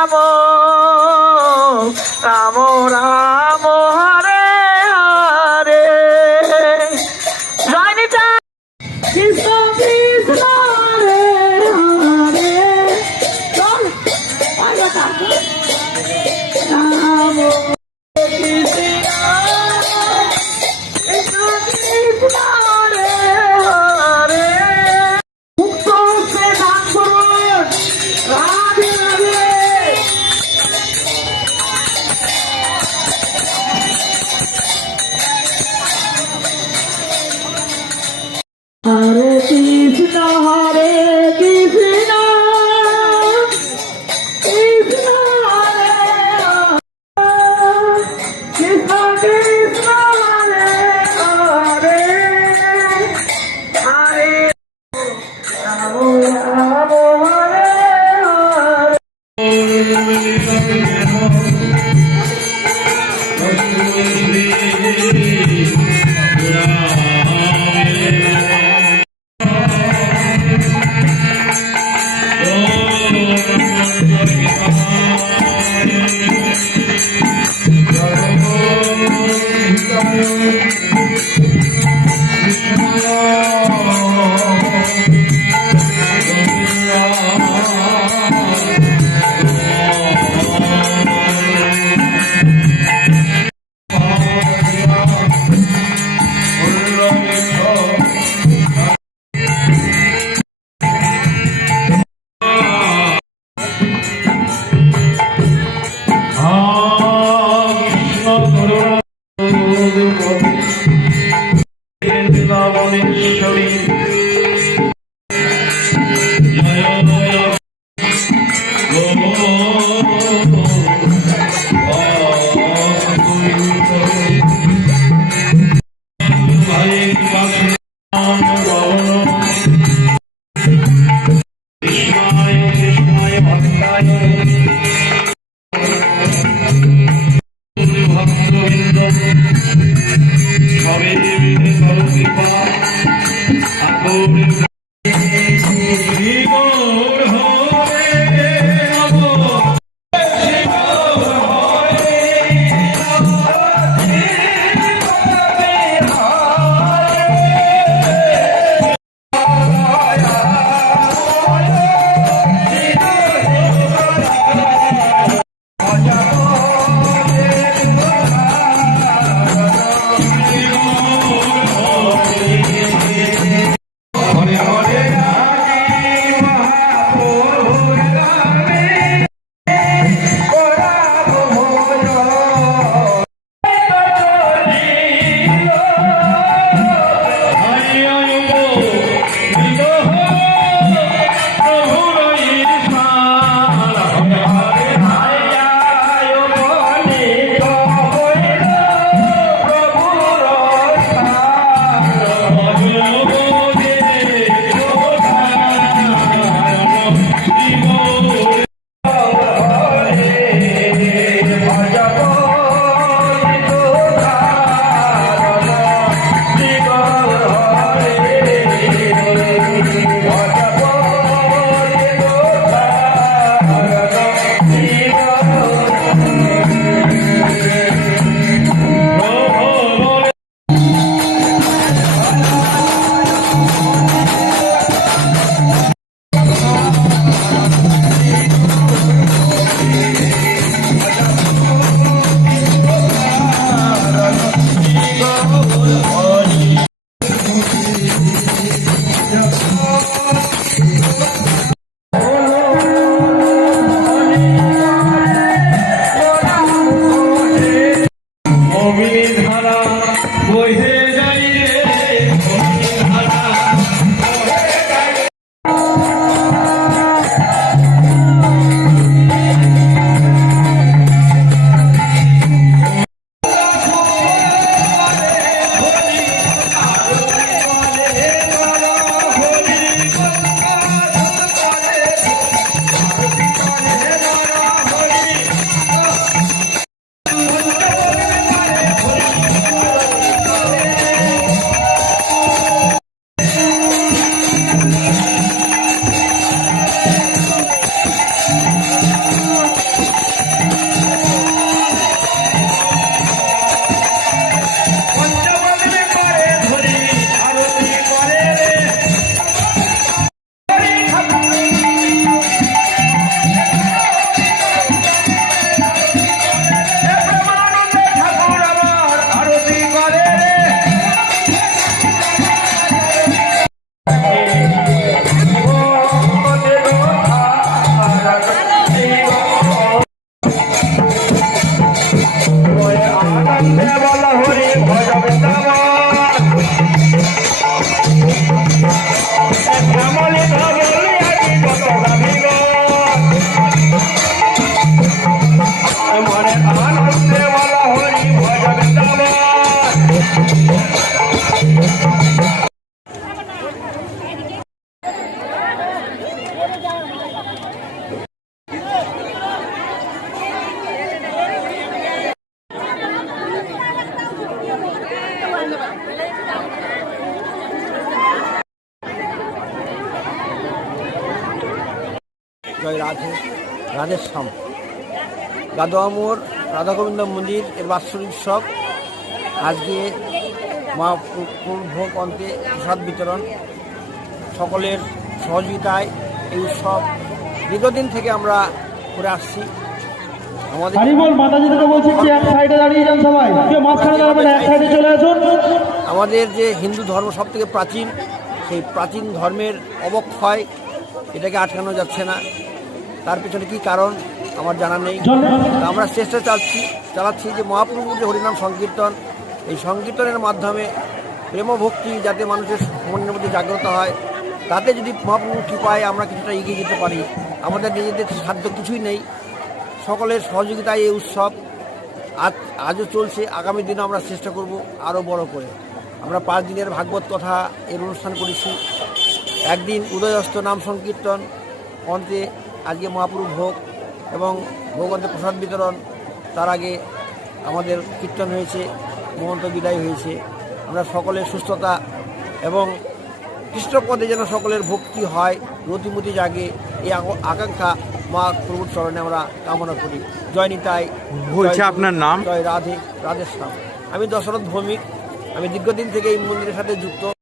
রাম রাম রাম হরে হরে জয় নিতাই কৃষ্ণ কৃষ্ণ হরে হরে Ram Hare Krishna, Hare Krishna, Krishna Hare Hare, Krishna Krishna Hare Hare, Hare Rama Rama Hare Radheshyam গাদোয়ামোর রাধা গোবিন্দ মন্দির এর বাৎসরিক উৎসব। আজকে মহাপ্রভুর ভোগ অন্তে প্রসাদ বিতরণ, সকলের সহযোগিতায় এই উৎসব দীর্ঘদিন থেকে আমরা করে আসছি। আমাদের হারিবল মাতাজি থেকে বলছি কি এক সাইডে দাঁড়িয়ে যান সবাই, কেউ মাঝখানে দাঁড়াবেন না, এক সাইডে চলে আসুন। আমাদের যে হিন্দু ধর্ম সব থেকে প্রাচীন, সেই প্রাচীন ধর্মের অবক্ষয় এটাকে আটকানো যাচ্ছে না। তার পেছনে কী কারণ আমার জানা নেই। তা আমরা চেষ্টা চালাচ্ছি যে মহাপ্রভুর যে হরিনাম সংকীর্তন, এই সংকীর্তনের মাধ্যমে প্রেমভক্তি যাতে মানুষের মনের মধ্যে জাগ্রত হয়, তাতে যদি মহাপ্রভুর কৃপায় আমরা কিছুটা এগিয়ে যেতে পারি। আমাদের নিজেদের সাধ্য কিছুই নেই, সকলের সহযোগিতায় এই উৎসব আজও চলছে। আগামী দিনে আমরা চেষ্টা করব আরও বড় করে। আমরা 5 দিনের ভাগবত কথা এর অনুষ্ঠান করেছি। একদিন উদয়স্ত নাম সংকীর্তন, অন্তে আজকে মহাপ্রভু ভোগ এবং ভোগন্তে প্রসাদ বিতরণ। তার আগে আমাদের কীর্তন হয়েছে, মহন্ত বিদায় হয়েছে। আমরা সকলের সুস্থতা এবং কৃষ্ণপদে যেন সকলের ভক্তি হয়, রতিমতি জাগে, এই আকাঙ্ক্ষা মহাপ্রভুর চরণে আমরা কামনা করি। জয় নিতাই। বলছে আপনার নাম? জয় রাধেশ্যাম। আমি দশরথ ভৌমিক। আমি দীর্ঘদিন থেকে এই মন্দিরের সাথে যুক্ত।